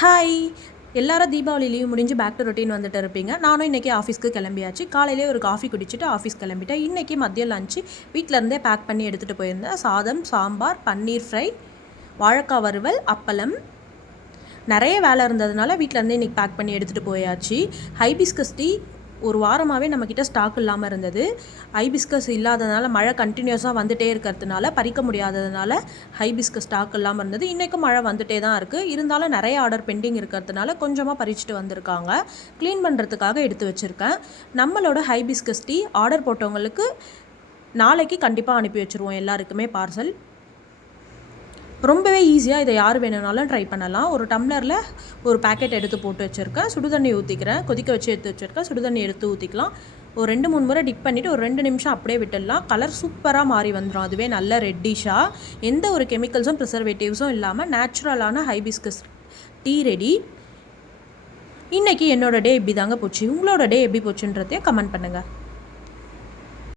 Hi எல்லாரும் Deepavali leave முடிஞ்சு back to routine வந்துட்டு இருப்பீங்க. நானும் இன்றைக்கி ஆஃபீஸ்க்கு கிளம்பியாச்சு. காலையிலே ஒரு காஃபி குடிச்சிட்டு ஆஃபீஸ் கிளம்பிட்டேன். இன்றைக்கி மதியம் லஞ்சு வீட்டிலேருந்தே பேக் பண்ணி எடுத்துகிட்டு போயிருந்தேன். சாதம், சாம்பார், பன்னீர் ஃப்ரை, வாழைக்காய் வறுவல், அப்பளம். நிறைய வேலை இருந்ததுனால வீட்டிலேருந்தே இன்றைக்கி பேக் பண்ணி எடுத்துகிட்டு போயாச்சு. ஹைபிஸ்கஸ் டீ ஒரு வாரமாகவே நம்மக்கிட்ட ஸ்டாக் இல்லாமல் இருந்தது. ஹைபிஸ்கஸ் இல்லாததுனால மழை கண்டினியூஸாக வந்துகிட்டே இருக்கிறதுனால பறிக்க முடியாததுனால ஹைபிஸ்கஸ் ஸ்டாக் இல்லாமல் இருந்தது. இன்றைக்கும் மழை வந்துகிட்டே தான் இருக்குது. இருந்தாலும் நிறைய ஆர்டர் பெண்டிங் இருக்கிறதுனால கொஞ்சமாக பறிச்சுட்டு வந்திருக்காங்க. க்ளீன் பண்ணுறதுக்காக எடுத்து வச்சுருக்கேன். நம்மளோட ஹைபிஸ்கஸ் டீ ஆர்டர் போட்டவங்களுக்கு நாளைக்கு கண்டிப்பாக அனுப்பி வச்சுருவோம் எல்லாருக்குமே பார்சல். ரொம்பவே ஈஸியாக இதை யார் வேணும்னாலும் ட்ரை பண்ணலாம். ஒரு டம்ளரில் ஒரு பேக்கெட் எடுத்து போட்டு வச்சுருக்கேன். சுடுதண்ணி ஊற்றிக்கிறேன். கொதிக்க வச்சு எடுத்து வச்சுருக்கேன். சுடுதண்ணி எடுத்து ஊற்றிக்கலாம். ஒரு 2-3 முறை டிப் பண்ணிவிட்டு ஒரு 2 நிமிஷம் அப்படியே விட்டுடலாம். கலர் சூப்பராக மாறி வந்துடும். அதுவே நல்ல ரெட்டிஷாக எந்த ஒரு கெமிக்கல்ஸும் ப்ரிசர்வேட்டிவ்ஸும் இல்லாமல் நேச்சுரலான ஹைபிஸ்கஸ் டீ ரெடி. இன்றைக்கி என்னோடய டே இப்படி தாங்க போச்சு. உங்களோட டே எப்படி போச்சுன்றதையும் கமெண்ட் பண்ணுங்கள்.